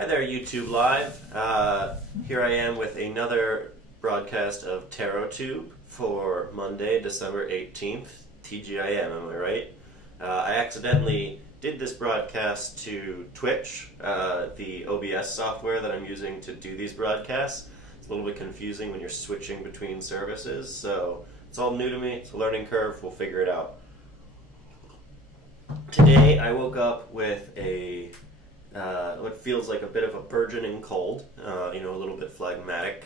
Hi there, YouTube Live. Here I am with another broadcast of Tarot Tube for Monday, December 18th. TGIM, am I right? I accidentally did this broadcast to Twitch, the OBS software that I'm using to do these broadcasts. It's a little bit confusing when you're switching between services, so it's all new to me. It's a learning curve. We'll figure it out. Today I woke up with a what feels like a bit of a burgeoning cold, a little bit phlegmatic.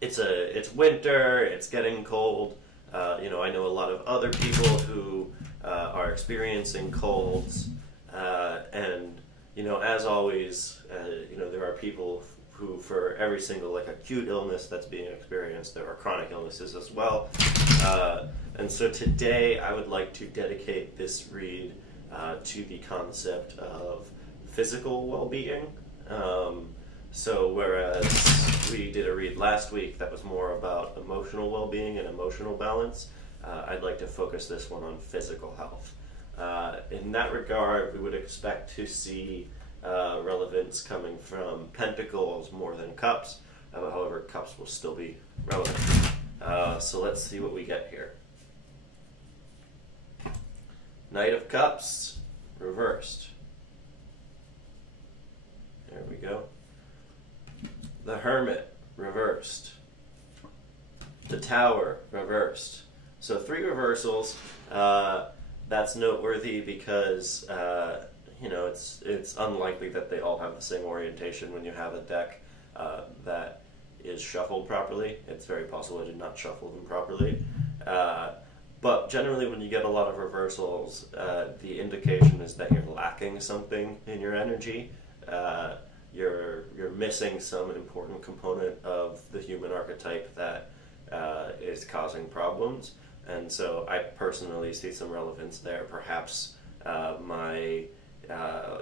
It's winter, it's getting cold. I know a lot of other people who are experiencing colds, and as always, there are people who, for every single acute illness that's being experienced, there are chronic illnesses as well. And so today I would like to dedicate this read to the concept of physical well-being. So whereas we did a read last week that was more about emotional well-being and emotional balance, I'd like to focus this one on physical health. In that regard, we would expect to see relevance coming from pentacles more than cups. However, cups will still be relevant. So let's see what we get here. Knight of Cups, reversed. There we go. The Hermit, reversed. The Tower, reversed. So 3 reversals. That's noteworthy because it's unlikely that they all have the same orientation when you have a deck that is shuffled properly. It's very possible I did not shuffle them properly. But generally when you get a lot of reversals, the indication is that you're lacking something in your energy. You're missing some important component of the human archetype that is causing problems. And so I personally see some relevance there. Perhaps my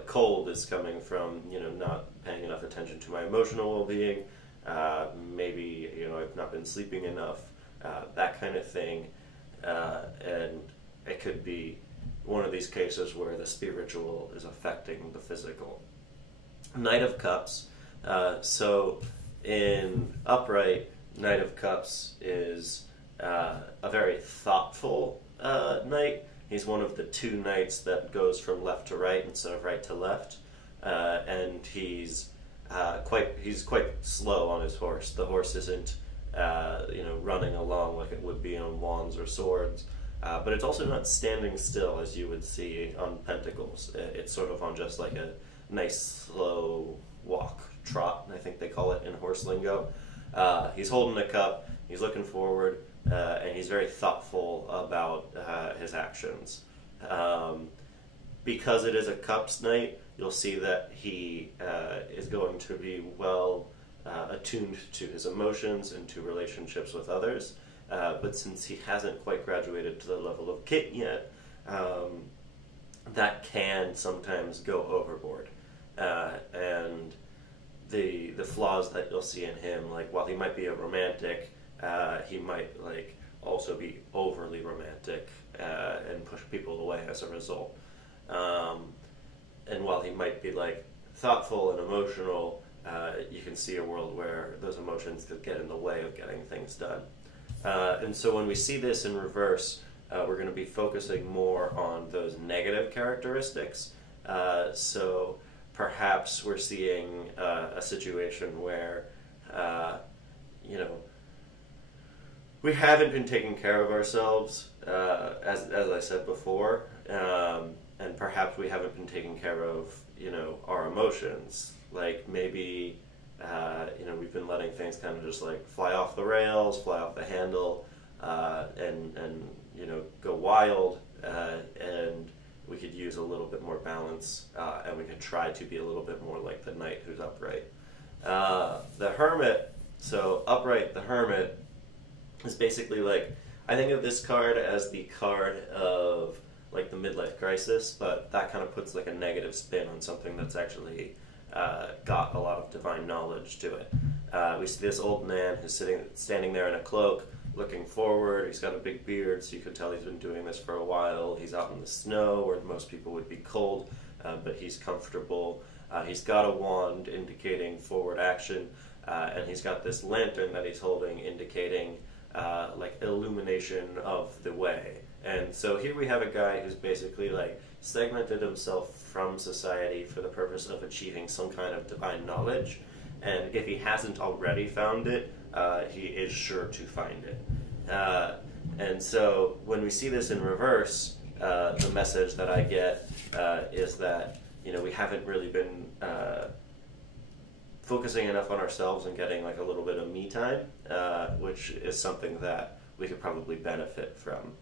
cold is coming from not paying enough attention to my emotional well-being. Maybe I've not been sleeping enough, that kind of thing. And it could be one of these cases where the spiritual is affecting the physical. Knight of Cups. So in upright, Knight of Cups is a very thoughtful knight. He's one of the 2 knights that goes from left to right instead of right to left, and he's quite slow on his horse. The horse isn't running along like it would be on wands or swords, but it's also not standing still as you would see on pentacles. It's sort of on just like a nice slow walk, trot, I think they call it in horse lingo. He's holding a cup, he's looking forward, and he's very thoughtful about his actions. Because it is a cups night, you'll see that he is going to be well attuned to his emotions and to relationships with others. But since he hasn't quite graduated to the level of Kit yet, that can sometimes go overboard. And the flaws that you'll see in him, like while he might be a romantic, he might also be overly romantic and push people away as a result. And while he might be thoughtful and emotional, you can see a world where those emotions could get in the way of getting things done. And so when we see this in reverse, we're going to be focusing more on those negative characteristics. So perhaps we're seeing a situation where, we haven't been taking care of ourselves, as I said before, and perhaps we haven't been taking care of, our emotions. Like maybe, we've been letting things kind of just fly off the rails, fly off the handle, and go wild, and we could use a little bit more balance, and we could try to be a little bit more like the knight who's upright. The Hermit, so upright, the Hermit, is basically I think of this card as the card of the midlife crisis, but that kind of puts a negative spin on something that's actually got a lot of divine knowledge to it. We see this old man who's standing there in a cloak, looking forward. He's got a big beard, so you could tell he's been doing this for a while. He's out in the snow, where most people would be cold, but he's comfortable. He's got a wand indicating forward action, and he's got this lantern that he's holding indicating like illumination of the way. And so here we have a guy who's basically like segmented himself from society for the purpose of achieving some kind of divine knowledge. And if he hasn't already found it, he is sure to find it. And so when we see this in reverse, the message that I get is that, you know, we haven't really been focusing enough on ourselves and getting like a little bit of me time, which is something that we could probably benefit from.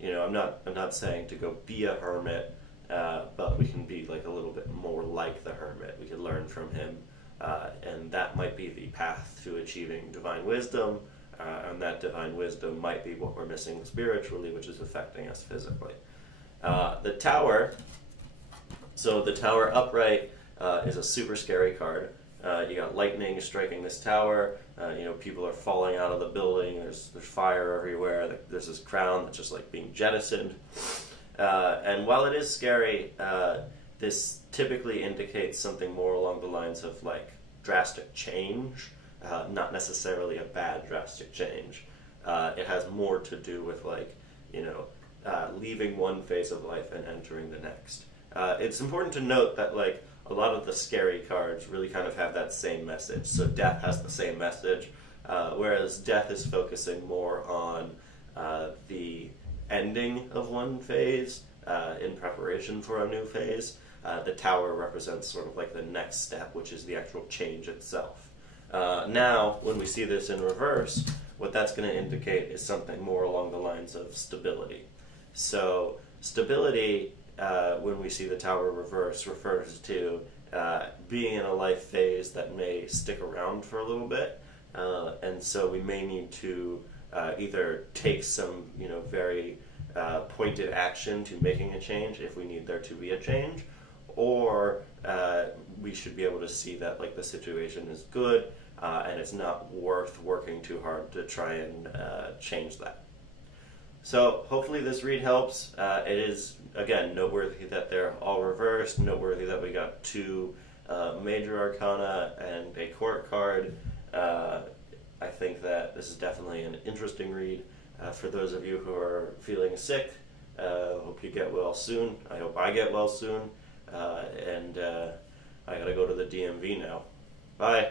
You know, I'm not saying to go be a hermit, but we can be like a little bit more like the hermit. We can learn from him, and that might be the path to achieving divine wisdom, and that divine wisdom might be what we're missing spiritually, which is affecting us physically. The Tower, so the Tower upright is a super scary card. You got lightning striking this tower. You know, people are falling out of the building. There's fire everywhere. There's this crown that's just like being jettisoned. And while it is scary, this typically indicates something more along the lines of like drastic change, not necessarily a bad drastic change. It has more to do with like, you know, leaving one phase of life and entering the next. It's important to note that like a lot of the scary cards really kind of have that same message. So death has the same message, whereas death is focusing more on the ending of one phase in preparation for a new phase. The Tower represents sort of like the next step, which is the actual change itself. Now, when we see this in reverse, what that's going to indicate is something more along the lines of stability. So stability, when we see the Tower reverse, refers to being in a life phase that may stick around for a little bit, and so we may need to either take some, you know, very pointed action to making a change if we need there to be a change, or we should be able to see that like the situation is good and it's not worth working too hard to try and change that. So hopefully this read helps. It is, again, noteworthy that they're all reversed, noteworthy that we got two major arcana and a court card. I think that this is definitely an interesting read. For those of you who are feeling sick, hope you get well soon. I hope I get well soon. And I gotta go to the DMV now. Bye.